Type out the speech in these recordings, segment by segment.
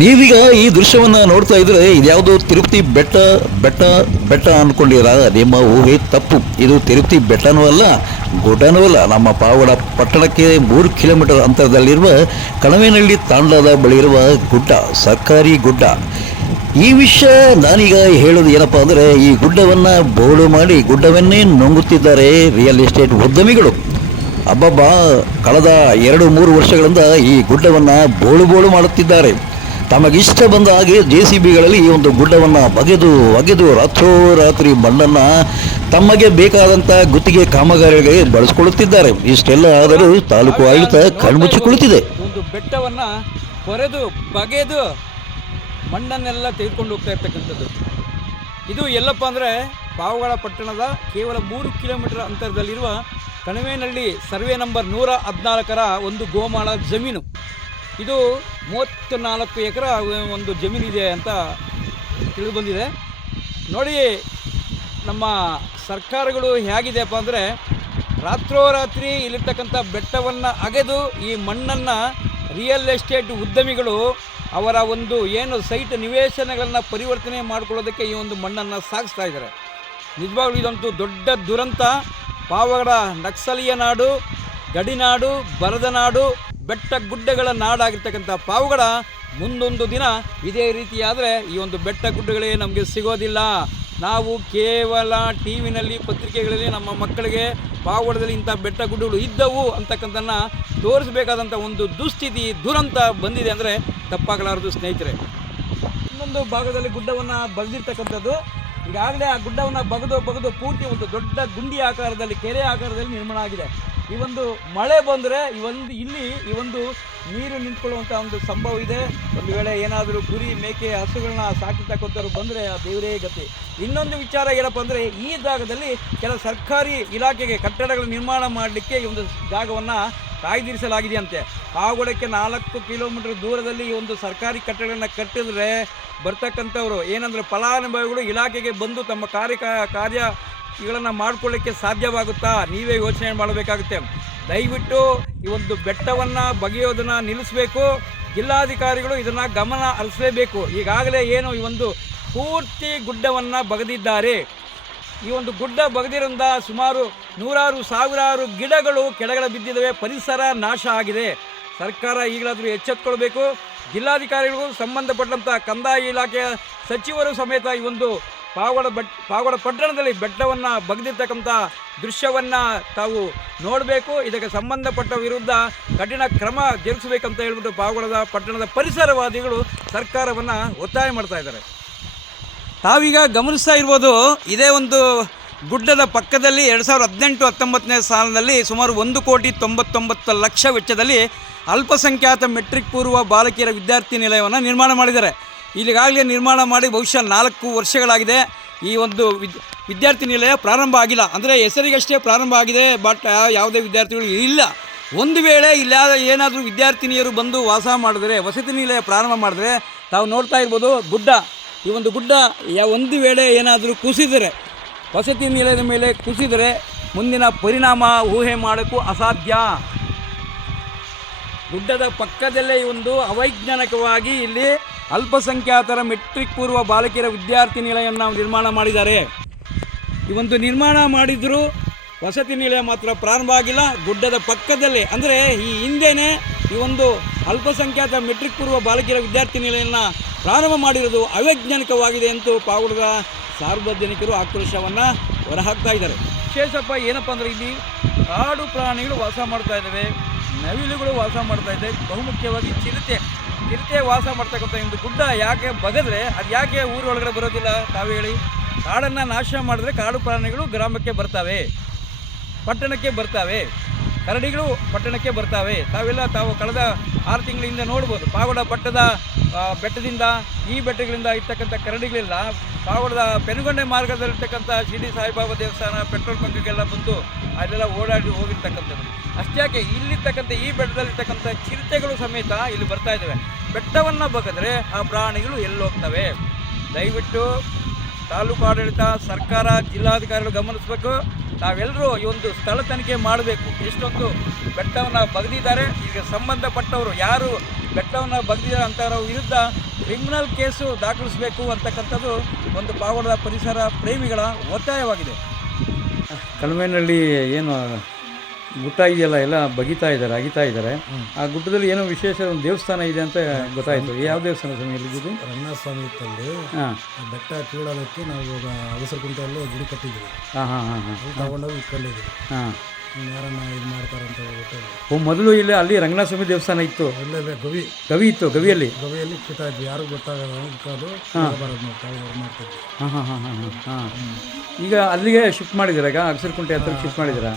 ನೀವೀಗ ಈ ದೃಶ್ಯವನ್ನು ನೋಡ್ತಾ ಇದ್ರೆ ಇದ್ಯಾವುದೋ ತಿರುಪತಿ ಬೆಟ್ಟ ಬೆಟ್ಟ ಬೆಟ್ಟ ಅಂದ್ಕೊಂಡಿರ ನಿಮ್ಮ ಊಹೆ ತಪ್ಪು. ಇದು ತಿರುಪತಿ ಬೆಟ್ಟನೂ ಅಲ್ಲ, ಗುಡ್ಡನೂ ಅಲ್ಲ. ನಮ್ಮ ಪಾವಗಡ ಪಟ್ಟಣಕ್ಕೆ 3 ಕಿಲೋಮೀಟರ್ ಅಂತರದಲ್ಲಿರುವ ಕಣವೇನಹಳ್ಳಿ ತಾಂಡದ ಬಳಿ ಇರುವ ಗುಡ್ಡ, ಸರ್ಕಾರಿ ಗುಡ್ಡ. ಈ ವಿಷಯ ನಾನೀಗ ಹೇಳೋದು ಏನಪ್ಪ ಅಂದರೆ, ಈ ಗುಡ್ಡವನ್ನು ಬೋಳು ಮಾಡಿ ಗುಡ್ಡವನ್ನೇ ನುಂಗುತ್ತಿದ್ದಾರೆ ರಿಯಲ್ ಎಸ್ಟೇಟ್ ಉದ್ಯಮಿಗಳು. ಅಬ್ಬಬ್ಬಾ, ಕಳೆದ 2-3 ವರ್ಷಗಳಿಂದ ಈ ಗುಡ್ಡವನ್ನು ಬೋಳು ಮಾಡುತ್ತಿದ್ದಾರೆ. ತಮಗಿಷ್ಟ ಬಂದ ಹಾಗೆ JCBಗಳಲ್ಲಿ ಈ ಒಂದು ಗುಡ್ಡವನ್ನು ಬಗೆದು ರಾತ್ರೋರಾತ್ರಿ ಮಣ್ಣನ್ನು ತಮಗೆ ಬೇಕಾದಂಥ ಗುತ್ತಿಗೆ ಕಾಮಗಾರಿಗಳಿಗೆ ಬಳಸಿಕೊಳ್ಳುತ್ತಿದ್ದಾರೆ. ಇಷ್ಟೆಲ್ಲ ಆದರೂ ತಾಲೂಕು ಆಡಳಿತ ಕಣ್ಮುಚ್ಚಿ ಕುಳಿತಿದೆ. ಒಂದು ಬೆಟ್ಟವನ್ನು ಬಗೆದು ಮಣ್ಣನ್ನೆಲ್ಲ ತೆಗೆದುಕೊಂಡು ಹೋಗ್ತಾ ಇರ್ತಕ್ಕಂಥದ್ದು. ಇದು ಎಲ್ಲಪ್ಪ ಅಂದರೆ ಪಾವಗಡ ಪಟ್ಟಣದ ಕೇವಲ 3 ಕಿಲೋಮೀಟರ್ ಅಂತರದಲ್ಲಿರುವ ಕಣವೇನಹಳ್ಳಿ ಸರ್ವೆ ನಂಬರ್ 114ರ ಒಂದು ಗೋಮಾಳ ಜಮೀನು. ಇದು 34 ಎಕರೆ ಒಂದು ಜಮೀನಿದೆ ಅಂತ ತಿಳಿದು ಬಂದಿದೆ. ನೋಡಿ, ನಮ್ಮ ಸರ್ಕಾರಗಳು ಹೇಗಿದೆಯಪ್ಪ ಅಂದರೆ, ರಾತ್ರೋರಾತ್ರಿ ಇಲ್ಲಿರ್ತಕ್ಕಂಥ ಬೆಟ್ಟವನ್ನು ಅಗೆದು ಈ ಮಣ್ಣನ್ನು ರಿಯಲ್ ಎಸ್ಟೇಟ್ ಉದ್ಯಮಿಗಳು ಅವರ ಒಂದು ಏನು ಸೈಟ್ ನಿವೇಶನಗಳನ್ನು ಪರಿವರ್ತನೆ ಮಾಡಿಕೊಳ್ಳೋದಕ್ಕೆ ಈ ಒಂದು ಮಣ್ಣನ್ನು ಸಾಗಿಸ್ತಾ ಇದ್ದಾರೆ. ನಿಜವಾಗ್ಲೂ ಇದಂತೂ ದೊಡ್ಡ ದುರಂತ. ಪಾವಗಡ ನಕ್ಸಲೀಯ ನಾಡು, ಗಡಿನಾಡು, ಬರದ ನಾಡು, ಬೆಟ್ಟ ಗುಡ್ಡಗಳ ನಾಡಾಗಿರ್ತಕ್ಕಂಥ ಪಾವಗಡ ಮುಂದೊಂದು ದಿನ ಇದೇ ರೀತಿಯಾದರೆ ಈ ಒಂದು ಬೆಟ್ಟ ಗುಡ್ಡಗಳೇ ನಮಗೆ ಸಿಗೋದಿಲ್ಲ. ನಾವು ಕೇವಲ TV-ನಲ್ಲಿ, ಪತ್ರಿಕೆಗಳಲ್ಲಿ ನಮ್ಮ ಮಕ್ಕಳಿಗೆ ಪಾವಗಡದಲ್ಲಿ ಇಂಥ ಬೆಟ್ಟ ಗುಡ್ಡಗಳು ಇದ್ದವು ಅಂತಕ್ಕಂಥನ್ನು ತೋರಿಸಬೇಕಾದಂಥ ಒಂದು ದುಸ್ಥಿತಿ, ದುರಂತ ಬಂದಿದೆ ಅಂದರೆ ತಪ್ಪಾಗಲಾರದು ಸ್ನೇಹಿತರೆ. ಇನ್ನೊಂದು ಭಾಗದಲ್ಲಿ ಗುಡ್ಡವನ್ನು ಬಗೆದಿರ್ತಕ್ಕಂಥದ್ದು. ಈಗಾಗಲೇ ಆ ಗುಡ್ಡವನ್ನು ಬಗೆದು ಪೂರ್ತಿ ಒಂದು ದೊಡ್ಡ ಗುಂಡಿ ಆಕಾರದಲ್ಲಿ, ಕೆರೆ ಆಕಾರದಲ್ಲಿ ನಿರ್ಮಾಣ ಆಗಿದೆ. ಈ ಒಂದು ಮಳೆ ಬಂದರೆ ಇಲ್ಲಿ ನೀರು ನಿಂತ್ಕೊಳ್ಳುವಂಥ ಒಂದು ಸಂಭವ ಇದೆ. ಒಂದು ವೇಳೆ ಏನಾದರೂ ಕುರಿ, ಮೇಕೆ, ಹಸುಗಳನ್ನ ಸಾಕಿರ್ತಕ್ಕಂಥವ್ರು ಬಂದರೆ ಆ ದೇವರೇ ಗತಿ. ಇನ್ನೊಂದು ವಿಚಾರ ಏನಪ್ಪ ಅಂದರೆ, ಈ ಜಾಗದಲ್ಲಿ ಕೆಲ ಸರ್ಕಾರಿ ಇಲಾಖೆಗೆ ಕಟ್ಟಡಗಳ ನಿರ್ಮಾಣ ಮಾಡಲಿಕ್ಕೆ ಈ ಒಂದು ಜಾಗವನ್ನು ಕಾಯ್ದಿರಿಸಲಾಗಿದೆಯಂತೆ. ಪಾವಗಡಕ್ಕೆ 4 ಕಿಲೋಮೀಟರ್ ದೂರದಲ್ಲಿ ಈ ಒಂದು ಸರ್ಕಾರಿ ಕಟ್ಟಡಗಳನ್ನು ಕಟ್ಟಿದ್ರೆ ಬರ್ತಕ್ಕಂಥವ್ರು ಏನಂದರೆ ಫಲಾನುಭವಿಗಳು ಇಲಾಖೆಗೆ ಬಂದು ತಮ್ಮ ಕಾರ್ಯಗಳನ್ನು ಮಾಡಿಕೊಳ್ಳಿಕ್ಕೆ ಸಾಧ್ಯವಾಗುತ್ತಾ? ನೀವೇ ಯೋಚನೆ ಮಾಡಬೇಕಾಗುತ್ತೆ. ದಯವಿಟ್ಟು ಈ ಒಂದು ಬೆಟ್ಟವನ್ನು ಬಗೆಯೋದನ್ನು ನಿಲ್ಲಿಸಬೇಕು. ಜಿಲ್ಲಾಧಿಕಾರಿಗಳು ಇದನ್ನು ಗಮನ ಹರಿಸಲೇಬೇಕು. ಈಗಾಗಲೇ ಏನು ಈ ಒಂದು ಪೂರ್ತಿ ಗುಡ್ಡವನ್ನು ಬಗೆದಿದ್ದಾರೆ. ಈ ಒಂದು ಗುಡ್ಡ ಬಗೆದಿರಿಂದ ಸುಮಾರು 100,000 ಗಿಡಗಳು ಕೆಳಗಡೆ ಬಿದ್ದಿದ್ದಾವೆ. ಪರಿಸರ ನಾಶ ಆಗಿದೆ. ಸರ್ಕಾರ ಈಗಲಾದರೂ ಎಚ್ಚೆತ್ತುಕೊಳ್ಬೇಕು. ಜಿಲ್ಲಾಧಿಕಾರಿಗಳು, ಸಂಬಂಧಪಟ್ಟಂಥ ಕಂದಾಯ ಇಲಾಖೆಯ ಸಚಿವರು ಸಮೇತ ಈ ಒಂದು ಪಾವಗಡ ಪಟ್ಟಣದಲ್ಲಿ ಬೆಟ್ಟವನ್ನು ಬಗೆದಿರ್ತಕ್ಕಂಥ ದೃಶ್ಯವನ್ನು ತಾವು ನೋಡಬೇಕು. ಇದಕ್ಕೆ ಸಂಬಂಧಪಟ್ಟ ವಿರುದ್ಧ ಕಠಿಣ ಕ್ರಮ ಜರುಗಿಸಬೇಕಂತ ಹೇಳ್ಬಿಟ್ಟು ಪಾವಗಡದ ಪಟ್ಟಣದ ಪರಿಸರವಾದಿಗಳು ಸರ್ಕಾರವನ್ನು ಒತ್ತಾಯ ಮಾಡ್ತಾ ಇದ್ದಾರೆ. ತಾವೀಗ ಗಮನಿಸ್ತಾ ಇರ್ಬೋದು, ಇದೇ ಒಂದು ಗುಡ್ಡದ ಪಕ್ಕದಲ್ಲಿ 2018-19ನೇ ಸಾಲಿನಲ್ಲಿ ಸುಮಾರು 1,99,00,000 ವೆಚ್ಚದಲ್ಲಿ ಅಲ್ಪಸಂಖ್ಯಾತ ಮೆಟ್ರಿಕ್ ಪೂರ್ವ ಬಾಲಕಿಯರ ವಿದ್ಯಾರ್ಥಿ ನಿಲಯವನ್ನು ನಿರ್ಮಾಣ ಮಾಡಿದ್ದಾರೆ. ಈಗಾಗಲೇ ನಿರ್ಮಾಣ ಮಾಡಿ ಬಹುಶಃ 4 ವರ್ಷಗಳಾಗಿದೆ. ಈ ಒಂದು ವಿದ್ಯಾರ್ಥಿ ನಿಲಯ ಪ್ರಾರಂಭ ಆಗಿಲ್ಲ. ಅಂದರೆ ಹೆಸರಿಗಷ್ಟೇ ಪ್ರಾರಂಭ ಆಗಿದೆ, ಬಟ್ ಯಾವುದೇ ವಿದ್ಯಾರ್ಥಿಗಳು ಇಲ್ಲ. ಒಂದು ವೇಳೆ ಇಲ್ಲ ಏನಾದರೂ ವಿದ್ಯಾರ್ಥಿನಿಯರು ಬಂದು ವಾಸ ಮಾಡಿದ್ರೆ, ವಸತಿ ನಿಲಯ ಪ್ರಾರಂಭ ಮಾಡಿದ್ರೆ, ತಾವು ನೋಡ್ತಾ ಇರ್ಬೋದು ಗುಡ್ಡ, ಈ ಒಂದು ಗುಡ್ಡ ಒಂದು ವೇಳೆ ಏನಾದರೂ ಕುಸಿದರೆ, ವಸತಿ ನಿಲಯದ ಮೇಲೆ ಕುಸಿದರೆ ಮುಂದಿನ ಪರಿಣಾಮ ಊಹೆ ಮಾಡೋಕ್ಕೂ ಅಸಾಧ್ಯ. ಗುಡ್ಡದ ಪಕ್ಕದಲ್ಲೇ ಈ ಒಂದು ಅವೈಜ್ಞಾನಿಕವಾಗಿ ಇಲ್ಲಿ ಅಲ್ಪಸಂಖ್ಯಾತರ ಮೆಟ್ರಿಕ್ ಪೂರ್ವ ಬಾಲಕಿಯರ ವಿದ್ಯಾರ್ಥಿ ನಿಲಯವನ್ನು ನಿರ್ಮಾಣ ಮಾಡಿದ್ದಾರೆ. ಈ ಒಂದು ನಿರ್ಮಾಣ ಮಾಡಿದರೂ ವಸತಿ ನಿಲಯ ಮಾತ್ರ ಪ್ರಾರಂಭ ಆಗಿಲ್ಲ. ಗುಡ್ಡದ ಪಕ್ಕದಲ್ಲೇ, ಅಂದರೆ ಈ ಹಿಂದೆಯೇ ಈ ಒಂದು ಅಲ್ಪಸಂಖ್ಯಾತ ಮೆಟ್ರಿಕ್ ಪೂರ್ವ ಬಾಲಕಿಯರ ವಿದ್ಯಾರ್ಥಿ ನಿಲಯವನ್ನು ಪ್ರಾರಂಭ ಮಾಡಿರೋದು ಅವೈಜ್ಞಾನಿಕವಾಗಿದೆ ಎಂದು ಪಾವಗಡದ ಸಾರ್ವಜನಿಕರು ಆಕ್ರೋಶವನ್ನು ಹೊರಹಾಕ್ತಾ ಇದ್ದಾರೆ. ವಿಶೇಷಪ್ಪ ಏನಪ್ಪ ಅಂದರೆ, ಇಲ್ಲಿ ಕಾಡು ಪ್ರಾಣಿಗಳು ವಾಸ ಮಾಡ್ತಾ ಇದ್ದಾವೆ, ನವಿಲುಗಳು ವಾಸ ಮಾಡ್ತಾ ಇದ್ದಾವೆ. ಬಹುಮುಖ್ಯವಾಗಿ ಚಿರತೆ ವಾಸ ಮಾಡ್ತಕ್ಕಂಥ ಒಂದು ಗುಡ್ಡ ಯಾಕೆ ಬಗೆದ್ರೆ ಅದು ಯಾಕೆ ಊರೊಳಗಡೆ ಬರೋದಿಲ್ಲ? ತಾವು ಹೇಳಿ. ಕಾಡನ್ನು ನಾಶ ಮಾಡಿದ್ರೆ ಕಾಡು ಪ್ರಾಣಿಗಳು ಗ್ರಾಮಕ್ಕೆ ಬರ್ತವೆ, ಪಟ್ಟಣಕ್ಕೆ ಬರ್ತವೆ, ಕರಡಿಗಳು ಪಟ್ಟಣಕ್ಕೆ ಬರ್ತವೆ. ತಾವು ಕಳೆದ 6 ತಿಂಗಳಿಂದ ನೋಡ್ಬೋದು, ಪಾವಗಡ ಬೆಟ್ಟದಿಂದ ಈ ಬೆಟ್ಟಗಳಿಂದ ಇರ್ತಕ್ಕಂಥ ಕರಡಿಗಳೆಲ್ಲ ಪಾವಗಡದ ಪೆನುಗೊಂಡೆ ಮಾರ್ಗದಲ್ಲಿರ್ತಕ್ಕಂಥ ಶಿರಡಿ ಸಾಯಿಬಾಬಾ ದೇವಸ್ಥಾನ ಪೆಟ್ರೋಲ್ ಬಂಕ್ಗೆಲ್ಲ ಬಂದು ಅಲ್ಲೆಲ್ಲ ಓಡಾಡಿ ಹೋಗಿರ್ತಕ್ಕಂಥದ್ದು. ಅಷ್ಟ್ಯಾಕೆ ಇಲ್ಲಿರ್ತಕ್ಕಂಥ ಈ ಬೆಟ್ಟದಲ್ಲಿರ್ತಕ್ಕಂಥ ಚಿರತೆಗಳು ಸಮೇತ ಇಲ್ಲಿ ಬರ್ತಾ ಇದ್ದಾವೆ. ಬೆಟ್ಟವನ್ನು ಬಗೆದ್ರೆ ಆ ಪ್ರಾಣಿಗಳು ಎಲ್ಲೋಗ್ತವೆ. ದಯವಿಟ್ಟು ತಾಲೂಕು ಆಡಳಿತ, ಸರ್ಕಾರ, ಜಿಲ್ಲಾಧಿಕಾರಿಗಳು ಗಮನಿಸಬೇಕು. ನಾವೆಲ್ಲರೂ ಈ ಒಂದು ಸ್ಥಳ ತನಿಖೆ ಮಾಡಬೇಕು. ಎಷ್ಟೊಂದು ಬೆಟ್ಟವನ್ನು ಬಗೆದಿದ್ದಾರೆ. ಈಗ ಸಂಬಂಧಪಟ್ಟವರು ಯಾರು ಬೆಟ್ಟವನ್ನು ಬಗ್ದಿದ್ದಾರೆ ಅಂಥವ್ರ ವಿರುದ್ಧ ಕ್ರಿಮಿನಲ್ ಕೇಸು ದಾಖಲಿಸಬೇಕು ಅಂತಕ್ಕಂಥದ್ದು ಒಂದು ಪಾವಗಡದ ಪರಿಸರ ಪ್ರೇಮಿಗಳ ಒತ್ತಾಯವಾಗಿದೆ. ಕಲ್ಮೇನಹಳ್ಳಿ ಏನು ಗುಟ್ಟ ಇದೆಯಲ್ಲ ಎಲ್ಲ ಬಗಿತಾ ಇದ್ದಾರೆ, ಅಗಿತಾ ಇದ್ದಾರೆ. ಆ ಗುಡ್ಡದಲ್ಲಿ ಏನೋ ವಿಶೇಷ ಒಂದು ದೇವಸ್ಥಾನ ಇದೆ ಅಂತ ಗೊತ್ತಾಯಿತು. ಯಾವ ದೇವಸ್ಥಾನ ಸ್ವಾಮಿ ಇಲ್ಲಿದ್ದು? ರಂಗನಾಥಸ್ವಾಮಿ ಇತ್ತಲ್ಲಿ. ಬೆಟ್ಟ ಕೀಳೋದಕ್ಕೆ ನಾವು ಇವಾಗ ಅಗಸರಕುಂಟೆಯಲ್ಲಿ ಗುಡಿ ಕಟ್ಟಿದ್ದೀವಿ. ತಗೊಂಡೋಗಿ ಇಟ್ಕೊಂಡಿದ್ದೀವಿ. ಯಾರನ್ನ ಇದು ಮಾಡ್ತಾರಂತ ಹೇಳ್ಬಿಟ್ಟು. ಮೊದಲು ಇಲ್ಲಿ ಅಲ್ಲಿ ರಂಗನಾಥಸ್ವಾಮಿ ದೇವಸ್ಥಾನ ಇತ್ತು. ಇಲ್ಲೇ ಗವಿ ಇತ್ತು. ಗವಿಯಲ್ಲಿ ಕಿತ್ತಾ ಇದ್ವಿ. ಯಾರಿಗೂ ಗೊತ್ತಾಗಲ್ಲ ಇಕ್ಕೋದು ಬರೋದು ಮಾಡ್ತಿದ್ವಿ. ಈಗ ಅಲ್ಲಿಗೆ ಶಿಫ್ಟ್ ಮಾಡಿದ್ದೀರಾ? ಈಗ ಅಗಸರಕುಂಟೆ ಹತ್ರ ಶಿಫ್ಟ್ ಮಾಡಿದ್ದೀರಾ?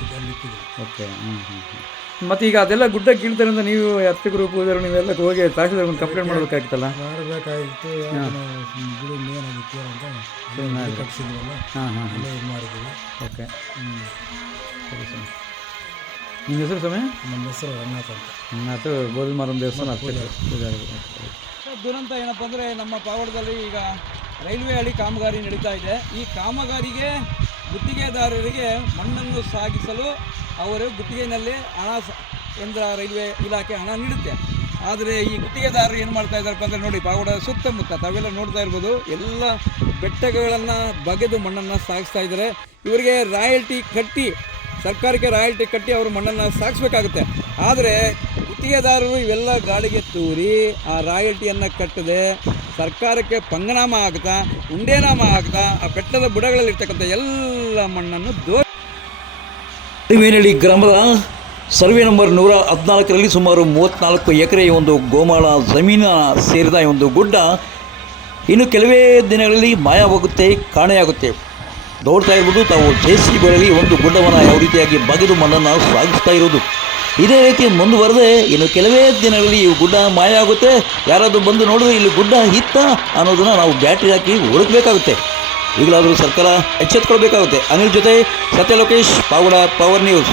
ಓಕೆ. ಮತ್ತು ಈಗ ಅದೆಲ್ಲ ಗುಡ್ಡ ಕೀಳ್ತಾರಿಂದ ನೀವು ಹತ್ತು ಗ್ರೂಪ್ ಹೋದರೆ ನೀವೆಲ್ಲ ಹೋಗಿ ತಹಸೀಲ್ದಾರ್ ಒಂದು ಕಂಪ್ಲೇಂಟ್ ಮಾಡಬೇಕಾಗಿತ್ತಲ್ಲ? ಮಾಡಬೇಕಾಗಿತ್ತು. ಗುಡಿ ಮೇನ್ ಅದಕ್ಕೆ ಅಂತ ಕಟ್ಸಿದ್ವಲ್ಲ, ಇದು ಮಾಡಿದ್ದೀವಿ. ಓಕೆ, ಸರಿ ಸರ್. ನಿಮ್ಮ ಹೆಸರು ಸಮಯ? ನಮ್ಮ ಹೆಸರು ರಂಗನಾಥ್ ಅಂತ. ರಂಗನಾಥ್ ಬೋಧಿಮಾರಮ್ಮ ದೇವಸ್ಥಾನ ದುರಂತ ಏನಪ್ಪ ಅಂದರೆ ನಮ್ಮ ಪಾವಗಡದಲ್ಲಿ ಈಗ ರೈಲ್ವೆ ಹಳಿ ಕಾಮಗಾರಿ ನಡೀತಾ ಇದೆ. ಈ ಕಾಮಗಾರಿಗೆ ಗುತ್ತಿಗೆದಾರರಿಗೆ ಮಣ್ಣನ್ನು ಸಾಗಿಸಲು ಅವರು ಗುತ್ತಿಗೆಯಲ್ಲಿ ಹಣ ಕೇಂದ್ರ ರೈಲ್ವೆ ಇಲಾಖೆ ಹಣ ನೀಡುತ್ತೆ. ಆದರೆ ಈ ಗುತ್ತಿಗೆದಾರರು ಏನು ಮಾಡ್ತಾ ಇದ್ದಾರಪ್ಪ ಅಂದರೆ ನೋಡಿ, ಪಾವಗಡ ಸುತ್ತಮುತ್ತ ತಾವೆಲ್ಲ ನೋಡ್ತಾ ಇರ್ಬೋದು, ಎಲ್ಲ ಬೆಟ್ಟಗಳನ್ನು ಬಗೆದು ಮಣ್ಣನ್ನು ಸಾಗಿಸ್ತಾ ಇದ್ದಾರೆ. ಇವರಿಗೆ ರಾಯಲ್ಟಿ ಕಟ್ಟಿ, ಸರ್ಕಾರಕ್ಕೆ ರಾಯಲ್ಟಿ ಕಟ್ಟಿ ಅವರು ಮಣ್ಣನ್ನು ಸಾಗಿಸ್ಬೇಕಾಗುತ್ತೆ. ಆದರೆ ಗುತ್ತಿಗೆದಾರರು ಇವೆಲ್ಲ ಗಾಳಿಗೆ ತೂರಿ ಆ ರಾಯಲ್ಟಿಯನ್ನು ಕಟ್ಟದೆ ಸರ್ಕಾರಕ್ಕೆ ಪಂಗನಾಮ ಆಗ್ತಾ, ಉಂಡೇನಾಮ ಆಗ್ತಾ ಆ ಬೆಟ್ಟದ ಬುಡಗಳಲ್ಲಿರ್ತಕ್ಕಂಥ ಎಲ್ಲ ಮಣ್ಣನ್ನು ಕಲ್ಮೇನಹಳ್ಳಿ ಗ್ರಾಮದ ಸರ್ವೆ ನಂಬರ್ 114ರಲ್ಲಿ ಸುಮಾರು 34 ಎಕರೆ ಒಂದು ಗೋಮಾಳ ಜಮೀನ ಸೇರಿದ ಈ ಒಂದು ಗುಡ್ಡ ಇನ್ನು ಕೆಲವೇ ದಿನಗಳಲ್ಲಿ ಮಾಯವಾಗುತ್ತೆ, ಕಾಣೆಯಾಗುತ್ತೆ. ನೋಡ್ತಾ ಇರ್ಬೋದು ತಾವು JCBಗಳಲ್ಲಿ ಒಂದು ಗುಡ್ಡವನ್ನು ಯಾವ ರೀತಿಯಾಗಿ ಬಗೆದು ಮಣ್ಣನ್ನು ಸಾಗಿಸ್ತಾ ಇರೋದು. ಇದೇ ರೀತಿ ಮುಂದುವರೆದೇ ಇನ್ನು ಕೆಲವೇ ದಿನಗಳಲ್ಲಿ ಈ ಗುಡ್ಡ ಮಾಯ ಆಗುತ್ತೆ. ಯಾರಾದರೂ ಬಂದು ನೋಡಿದ್ರೆ ಇಲ್ಲಿ ಗುಡ್ಡ ಇತ್ತ ಅನ್ನೋದನ್ನು ನಾವು ಬ್ಯಾಟ್ರಿ ಹಾಕಿ ಹುಡುಕಬೇಕಾಗುತ್ತೆ. ಈಗಲಾದರೂ ಸರ್ಕಾರ ಎಚ್ಚೆತ್ತುಕೊಳ್ಬೇಕಾಗುತ್ತೆ. ಅನಿಲ್ ಜೊತೆ ಸತ್ಯ ಲೋಕೇಶ್, ಪಾವಗಡ ಪವರ್ ನ್ಯೂಸ್.